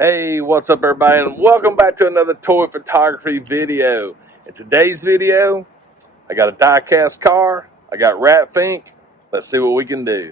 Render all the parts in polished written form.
Hey, what's up everybody, and welcome back to another toy photography video. In today's video, I got a die-cast car, I got Rat Fink. Let's see what we can do.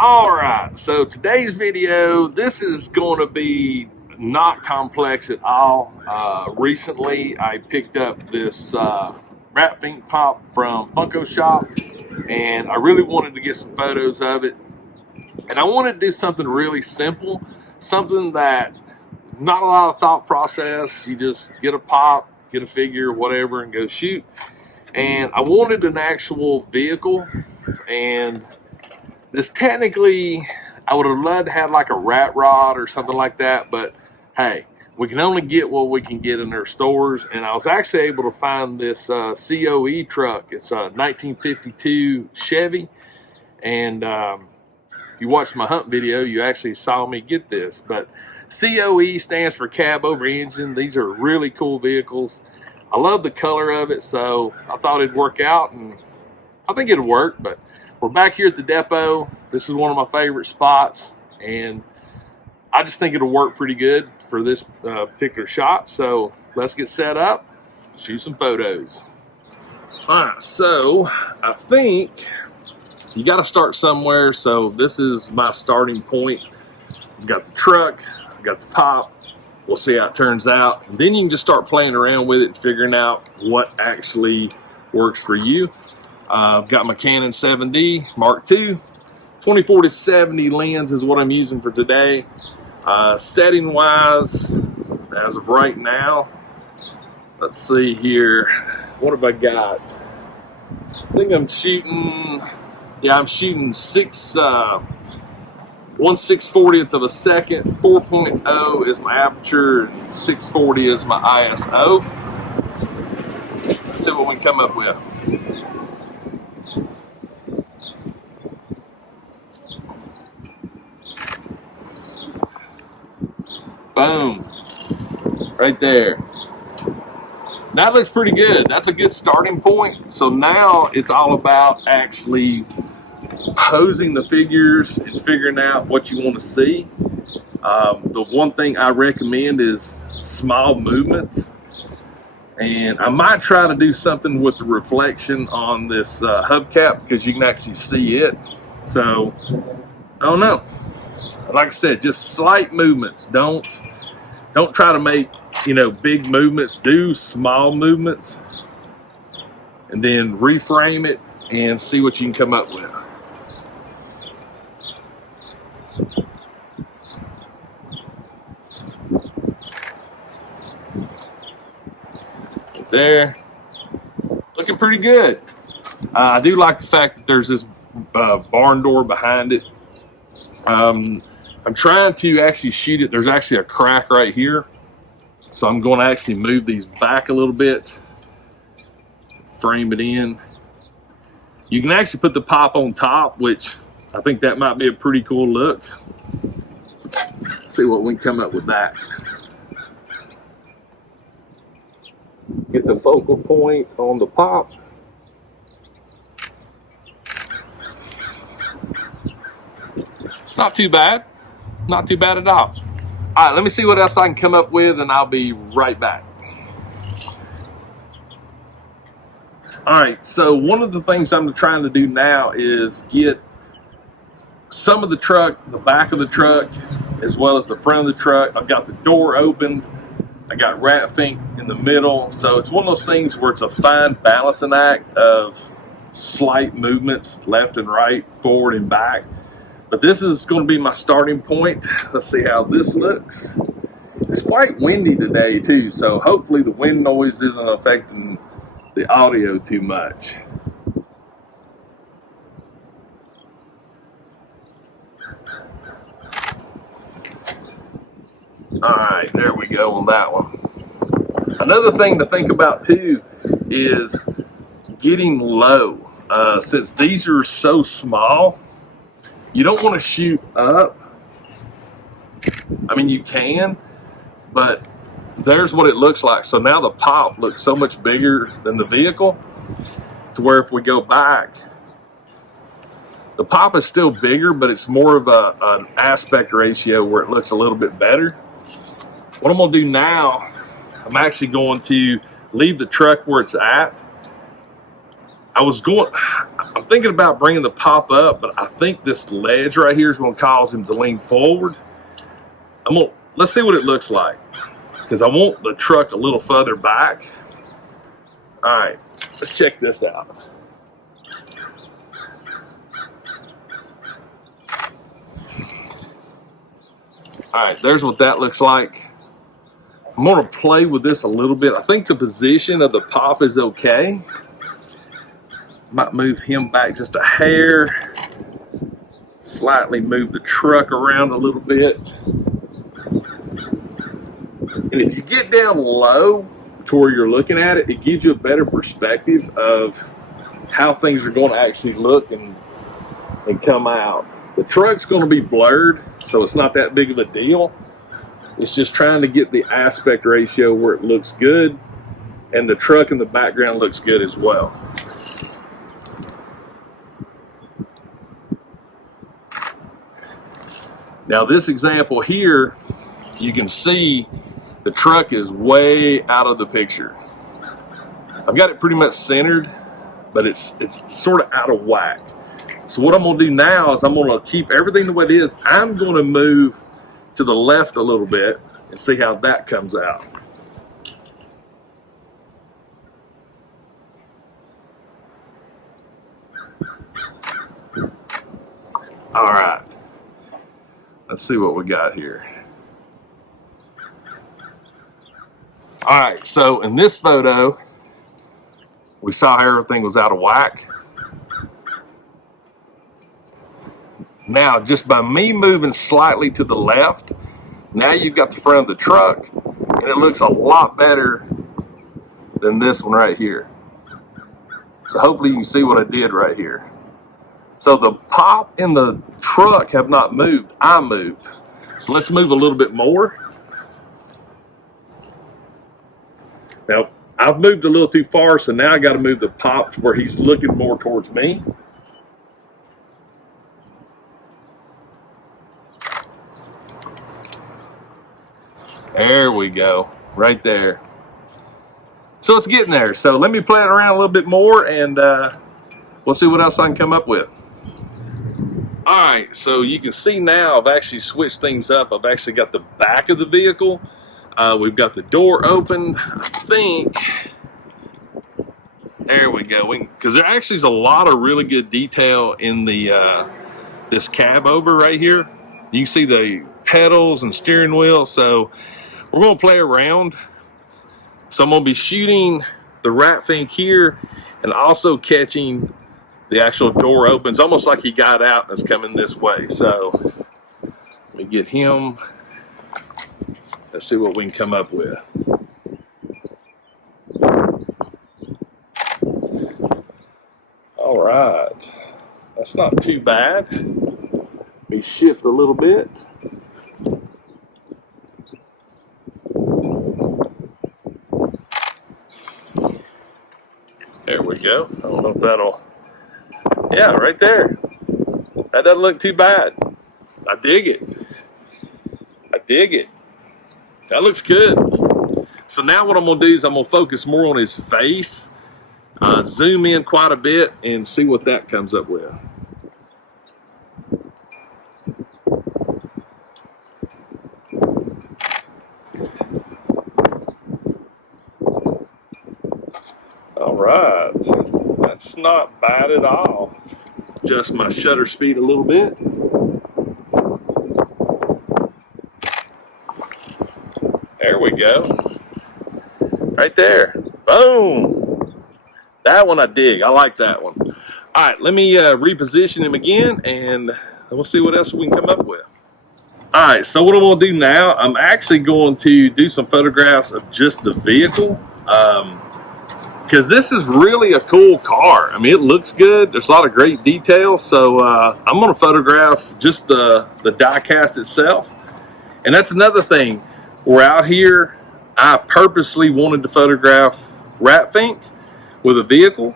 Alright, so today's video, this is going to be not complex at all. Recently, I picked up this Rat Fink pop from Funko Shop, and I really wanted to get some photos of it. And I wanted to do something really simple, something that not a lot of thought process. You just get a pop, get a figure, whatever, and go shoot. And I wanted an actual vehicle, and this technically, I would have loved to have like a rat rod or something like that, but hey, we can only get what we can get in their stores. And I was actually able to find this COE truck. It's a 1952 Chevy, and if you watched my hunt video, you actually saw me get this. But COE stands for cab over engine. These are really cool vehicles. I love the color of it, so I thought it'd work out, and I think it'll work. But we're back here at the depot. This is one of my favorite spots, and I just think it'll work pretty good for this particular shot. So let's get set up, shoot some photos. All right, so I think you got to start somewhere. So this is my starting point. I've got the truck, I've got the pop. We'll see how it turns out. And then you can just start playing around with it and figuring out what actually works for you. I've got my Canon 7D Mark II. 24-70 lens is what I'm using for today. Setting wise, as of right now, let's see here. What have I got? I think I'm shooting, I'm shooting 1/640th of a second. 4.0 is my aperture, and 640 is my ISO. Let's see what we can come up with. Boom, right there. That looks pretty good. That's a good starting point. So now it's all about actually posing the figures and figuring out what you want to see. The one thing I recommend is small movements. And I might try to do something with the reflection on this hubcap, because you can actually see it. So, I don't know. Like I said, just slight movements. Don't try to make, big movements. Do small movements, and then reframe it and see what you can come up with. There, looking pretty good. I do like the fact that there's this barn door behind it. I'm trying to actually shoot it. There's actually a crack right here, so I'm going to actually move these back a little bit, frame it in. You can actually put the pop on top, which I think that might be a pretty cool look. Let's see what we can come up with that. Get the focal point on the pop. Not too bad. Not too bad at all. All right, let me see what else I can come up with, and I'll be right back. All right, so one of the things I'm trying to do now is get some of the truck, the back of the truck, as well as the front of the truck. I've got the door open. I got Rat Fink in the middle. So it's one of those things where it's a fine balancing act of slight movements left and right, forward and back. But this is going to be my starting point. Let's see how this looks. It's quite windy today too, so hopefully the wind noise isn't affecting the audio too much. All right, there we go on that one. Another thing to think about too is getting low. Since these are so small, you don't want to shoot up. I mean, you can, but there's what it looks like. So now the pop looks so much bigger than the vehicle, to where if we go back, the pop is still bigger, but it's more of an aspect ratio where it looks a little bit better. What I'm gonna do now, I'm actually going to leave the truck where it's at. I'm thinking about bringing the pop up, but I think this ledge right here is gonna cause him to lean forward. Let's see what it looks like, because I want the truck a little further back. All right, let's check this out. All right, there's what that looks like. I'm gonna play with this a little bit. I think the position of the pop is okay. Might move him back just a hair. Slightly move the truck around a little bit. And if you get down low to where you're looking at it, it gives you a better perspective of how things are going to actually look and come out. The truck's going to be blurred, so it's not that big of a deal. It's just trying to get the aspect ratio where it looks good, and the truck in the background looks good as well. Now this example here, you can see the truck is way out of the picture. I've got it pretty much centered, but it's sort of out of whack. So what I'm gonna do now is I'm gonna keep everything the way it is. I'm gonna move to the left a little bit and see how that comes out. All right, let's see what we got here. All right, so in this photo, we saw how everything was out of whack. Now, just by me moving slightly to the left, now you've got the front of the truck, and it looks a lot better than this one right here. So hopefully you can see what I did right here. So the pop in the truck have not moved, I moved. So let's move a little bit more. Now, I've moved a little too far, so now I got to move the pop to where he's looking more towards me. There we go, right there. So it's getting there. So let me play it around a little bit more, and we'll see what else I can come up with. All right, so you can see now I've actually switched things up. I've actually got the back of the vehicle. We've got the door open, I think. There we go. Because there actually is a lot of really good detail in the this cab over right here. You can see the pedals and steering wheel. So we're going to play around. So I'm going to be shooting the Rat Fink here and also catching the actual door opens, almost like he got out and is coming this way. So let me get him. Let's see what we can come up with. All right, that's not too bad. Let me shift a little bit. There we go. I don't know if that'll, yeah, right there. That doesn't look too bad. I dig it. I dig it. That looks good. So now what I'm gonna do is I'm gonna focus more on his face, zoom in quite a bit, and see what that comes up with. All right, that's not bad at all. Adjust my shutter speed a little bit. There we go. Right there. Boom. That one I dig. I like that one. All right, let me reposition him again, and we'll see what else we can come up with. All right, so what I'm going to do now, I'm actually going to do some photographs of just the vehicle, because this is really a cool car. I mean, it looks good. There's a lot of great details, so I'm going to photograph just the die cast itself. And that's another thing. We're out here. I purposely wanted to photograph Rat Fink with a vehicle,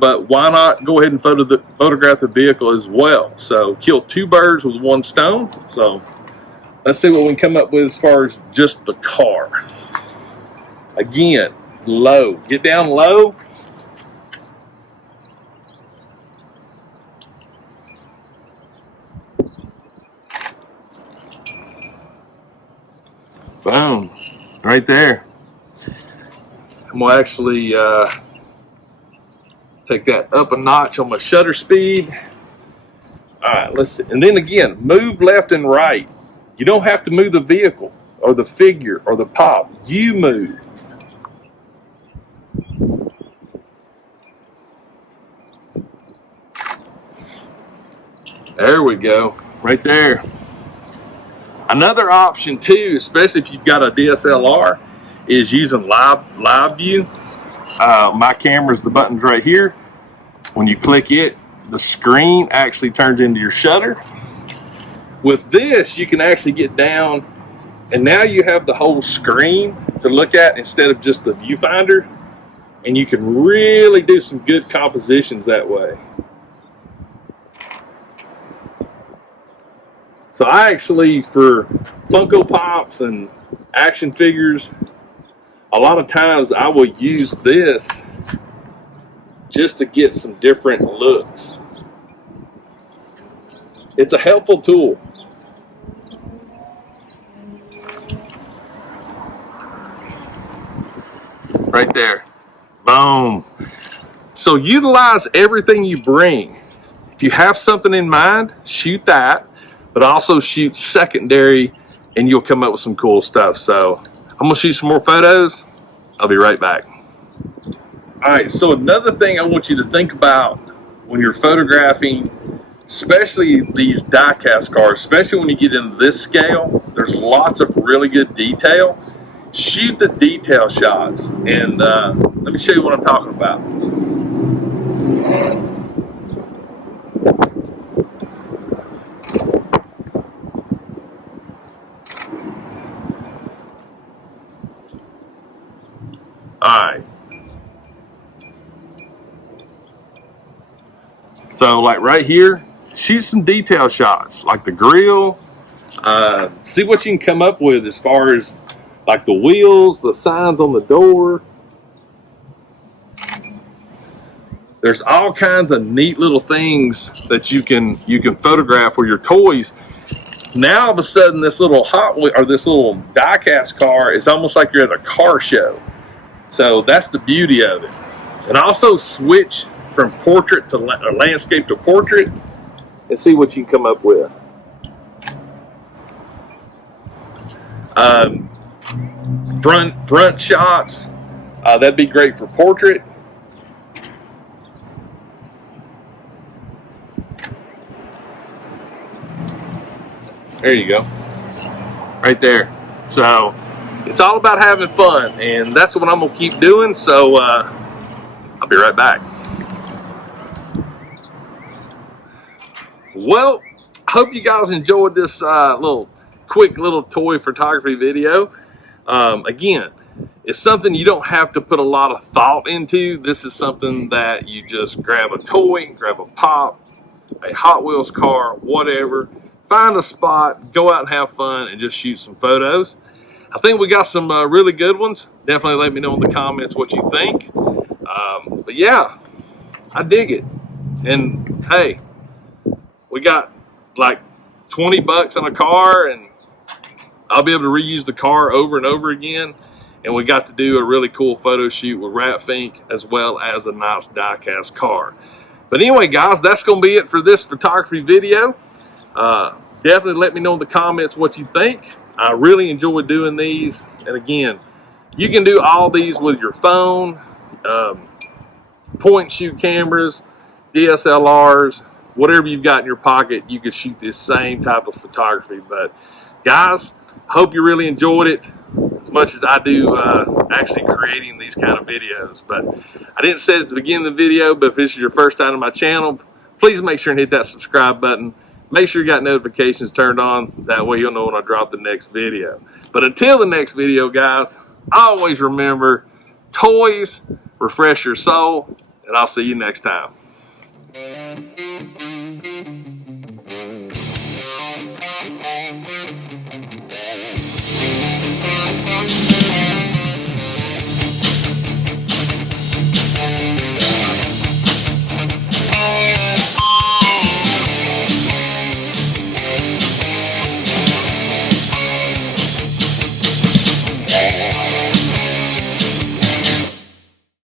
but why not go ahead and photograph the vehicle as well? So kill two birds with one stone. So let's see what we can come up with as far as just the car. Again, low. Get down low. Boom. Right there. I'm going to actually take that up a notch on my shutter speed. All right, let's see. And then again, move left and right. You don't have to move the vehicle or the figure or the pop. You move. There we go. Right there. Another option too, especially if you've got a DSLR, is using live view. My camera's the buttons right here. When you click it, the screen actually turns into your shutter. With this, you can actually get down, and now you have the whole screen to look at instead of just the viewfinder, and you can really do some good compositions that way. So I actually, for Funko Pops and action figures, a lot of times I will use this just to get some different looks. It's a helpful tool. Right there. Boom. So utilize everything you bring. If you have something in mind, shoot that, but also shoot secondary, and you'll come up with some cool stuff. So I'm gonna shoot some more photos. I'll be right back. All right, so another thing I want you to think about when you're photographing, especially these die-cast cars, especially when you get into this scale, there's lots of really good detail. Shoot the detail shots, and let me show you what I'm talking about. All right. So like right here, shoot some detail shots, like the grill. See what you can come up with as far as like the wheels, the signs on the door. There's all kinds of neat little things that you can photograph with your toys. Now all of a sudden, this little Hot Wheel or this little die-cast car is almost like you're at a car show. So that's the beauty of it. And also switch from portrait to landscape to portrait and see what you can come up with. Front shots, that'd be great for portrait. There you go, right there. So it's all about having fun, and that's what I'm gonna keep doing. So I'll be right back. Well, I hope you guys enjoyed this quick little toy photography video. Again, it's something you don't have to put a lot of thought into. This is something that you just grab a toy, grab a pop, a Hot Wheels car, whatever, find a spot, go out and have fun, and just shoot some photos. I think we got some really good ones. Definitely let me know in the comments what you think. But yeah, I dig it. And hey, we got like 20 bucks on a car, and I'll be able to reuse the car over and over again. And we got to do a really cool photo shoot with Rat Fink as well as a nice die-cast car. But anyway, guys, that's going to be it for this photography video. Definitely let me know in the comments what you think. I really enjoy doing these. And again, you can do all these with your phone, point and shoot cameras, DSLRs, whatever you've got in your pocket, you can shoot this same type of photography. But guys, hope you really enjoyed it as much as I do actually creating these kind of videos. But I didn't say it at the beginning of the video, but if this is your first time on my channel, please make sure and hit that subscribe button. Make sure you got notifications turned on. That way you'll know when I drop the next video. But until the next video, guys, always remember, toys refresh your soul, and I'll see you next time.